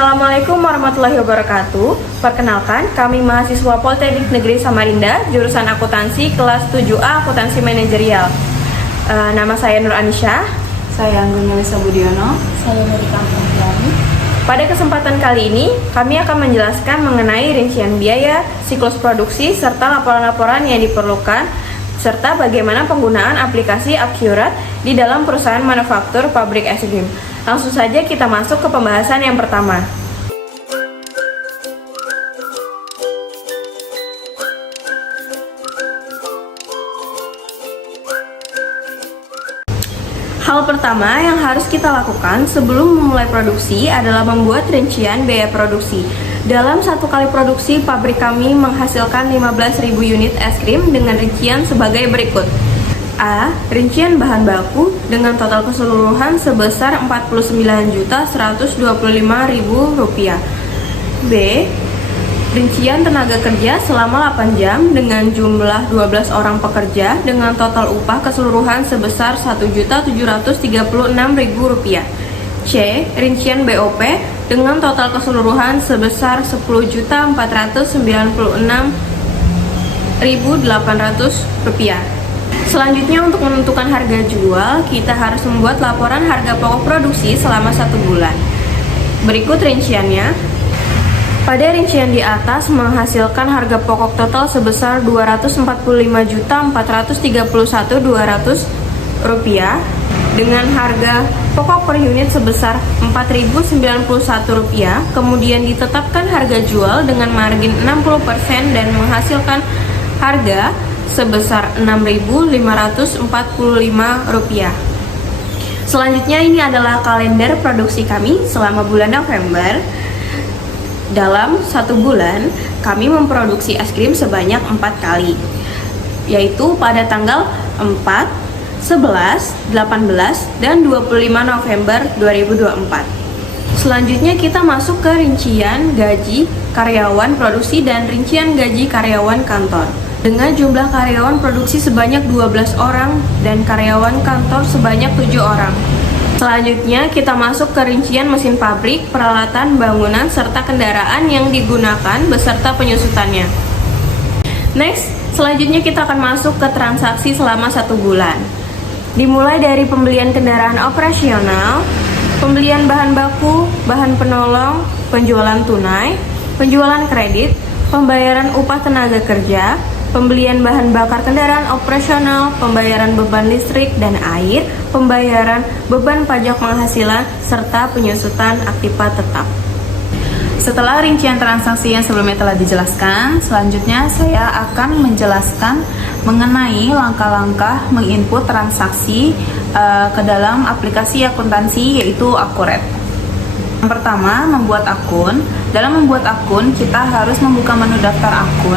Assalamualaikum warahmatullahi wabarakatuh. Perkenalkan, kami mahasiswa Politeknik Negeri Samarinda, jurusan akuntansi kelas 7A akuntansi manajerial. Nama saya Nur Anisha. Saya Anggun Melisa Budiono. Saya dari Kampung Lani. Pada kesempatan kali ini, kami akan menjelaskan mengenai rincian biaya, siklus produksi, serta laporan-laporan yang diperlukan, serta bagaimana penggunaan aplikasi Accurate di dalam perusahaan manufaktur pabrik es krim. Langsung saja kita masuk ke pembahasan yang pertama. Hal pertama yang harus kita lakukan sebelum memulai produksi adalah membuat rincian biaya produksi. Dalam satu kali produksi, pabrik kami menghasilkan 15.000 unit es krim dengan rincian sebagai berikut. A. Rincian bahan baku dengan total keseluruhan sebesar Rp49.125.000. B. Rincian tenaga kerja selama 8 jam dengan jumlah 12 orang pekerja dengan total upah keseluruhan sebesar Rp1.736.000. C. Rincian BOP dengan total keseluruhan sebesar Rp10.496.800. Selanjutnya, untuk menentukan harga jual, kita harus membuat laporan harga pokok produksi selama 1 bulan. Berikut rinciannya. Pada rincian di atas menghasilkan harga pokok total sebesar Rp245.431.200 dengan harga pokok per unit sebesar Rp4.091, kemudian ditetapkan harga jual dengan margin 60% dan menghasilkan harga sebesar Rp6.545. Selanjutnya, ini adalah kalender produksi kami selama bulan November. Dalam 1 bulan, kami memproduksi es krim sebanyak 4 kali, yaitu pada tanggal 4, 11, 18, dan 25 November 2024. Selanjutnya kita masuk ke rincian gaji karyawan produksi dan rincian gaji karyawan kantor. Dengan jumlah karyawan produksi sebanyak 12 orang dan karyawan kantor sebanyak 7 orang. Selanjutnya kita masuk ke rincian mesin pabrik, peralatan bangunan, serta kendaraan yang digunakan beserta penyusutannya. Next, selanjutnya kita akan masuk ke transaksi selama 1 bulan. Dimulai dari pembelian kendaraan operasional, pembelian bahan baku, bahan penolong, penjualan tunai, penjualan kredit, pembayaran upah tenaga kerja, pembelian bahan bakar kendaraan operasional, pembayaran beban listrik dan air, pembayaran beban pajak penghasilan, serta penyusutan aktiva tetap. Setelah rincian transaksi yang sebelumnya telah dijelaskan, selanjutnya saya akan menjelaskan mengenai langkah-langkah menginput transaksi ke dalam aplikasi akuntansi, yaitu Accurate. Yang pertama, membuat akun. Dalam membuat akun, kita harus membuka menu daftar akun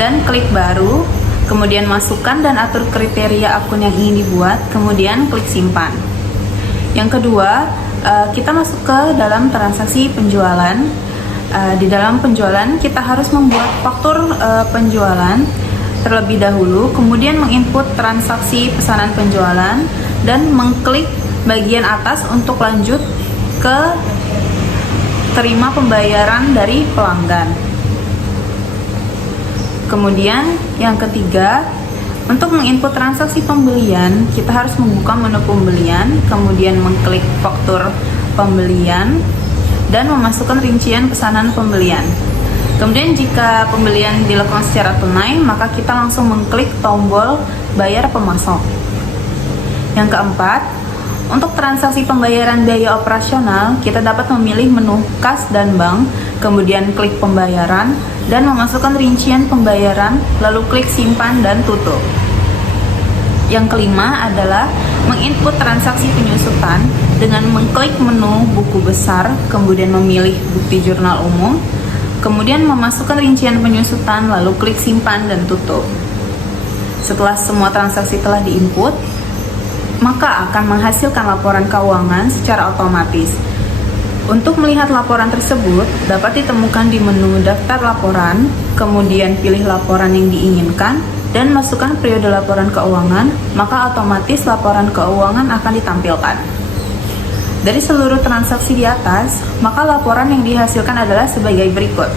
dan klik baru, kemudian masukkan dan atur kriteria akun yang ingin dibuat, kemudian klik simpan. Yang kedua, kita masuk ke dalam transaksi penjualan. Di dalam penjualan, kita harus membuat faktur penjualan terlebih dahulu, kemudian menginput transaksi pesanan penjualan dan mengklik bagian atas untuk lanjut ke terima pembayaran dari pelanggan. Kemudian yang ketiga, untuk menginput transaksi pembelian, kita harus membuka menu pembelian, kemudian mengklik faktur pembelian dan memasukkan rincian pesanan pembelian. Kemudian jika pembelian dilakukan secara tunai, maka kita langsung mengklik tombol bayar pemasok. Yang keempat, untuk transaksi pembayaran biaya operasional, kita dapat memilih menu kas dan bank, kemudian klik pembayaran, dan memasukkan rincian pembayaran, lalu klik simpan dan tutup. Yang kelima adalah menginput transaksi penyusutan dengan mengklik menu buku besar, kemudian memilih bukti jurnal umum, kemudian memasukkan rincian penyusutan, lalu klik simpan dan tutup. Setelah semua transaksi telah diinput, maka akan menghasilkan laporan keuangan secara otomatis. Untuk melihat laporan tersebut, dapat ditemukan di menu daftar laporan, kemudian pilih laporan yang diinginkan, dan masukkan periode laporan keuangan, maka otomatis laporan keuangan akan ditampilkan. Dari seluruh transaksi di atas, maka laporan yang dihasilkan adalah sebagai berikut.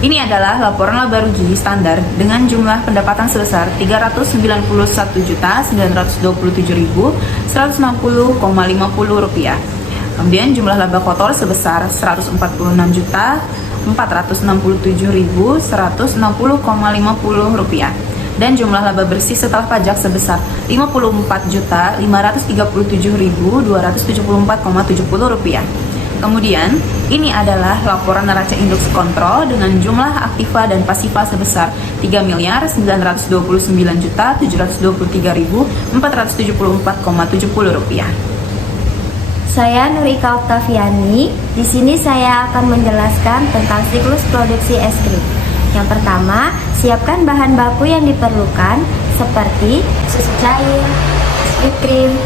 Ini adalah laporan laba rugi standar dengan jumlah pendapatan sebesar Rp391.197.160,50. Kemudian jumlah laba kotor sebesar Rp146.047.160,50. Dan jumlah laba bersih setelah pajak sebesar Rp54.537.274,70. Kemudian, ini adalah laporan neraca indeks kontrol dengan jumlah aktiva dan pasiva sebesar Rp3.929.723.474,70. Saya Nurika Oktaviani. Di sini saya akan menjelaskan tentang siklus produksi es krim. Yang pertama, siapkan bahan baku yang diperlukan seperti susu cair, whipped cream,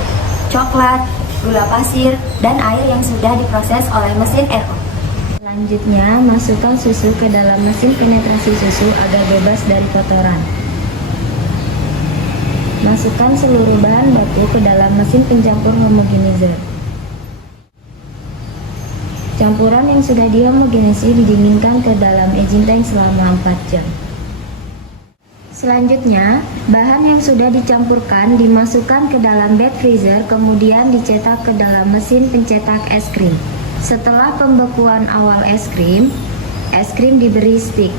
coklat, gula pasir, dan air yang sudah diproses oleh mesin RO. Selanjutnya, masukkan susu ke dalam mesin penetrasi susu agar bebas dari kotoran. Masukkan seluruh bahan baku ke dalam mesin pencampur homogenizer. Campuran yang sudah dihomogenisi didinginkan ke dalam aging tank selama 4 jam. Selanjutnya, bahan yang sudah dicampurkan dimasukkan ke dalam bag freezer, kemudian dicetak ke dalam mesin pencetak es krim. Setelah pembekuan awal es krim diberi stick.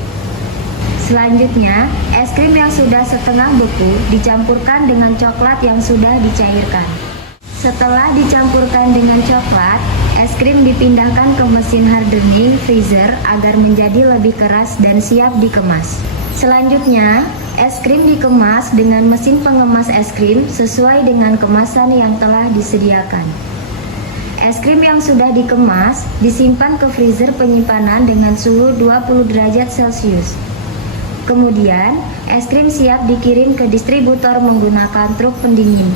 Selanjutnya, es krim yang sudah setengah beku dicampurkan dengan coklat yang sudah dicairkan. Setelah dicampurkan dengan coklat, es krim dipindahkan ke mesin hardening freezer agar menjadi lebih keras dan siap dikemas. Selanjutnya, es krim dikemas dengan mesin pengemas es krim sesuai dengan kemasan yang telah disediakan. Es krim yang sudah dikemas disimpan ke freezer penyimpanan dengan suhu 20 derajat Celcius. Kemudian, es krim siap dikirim ke distributor menggunakan truk pendingin.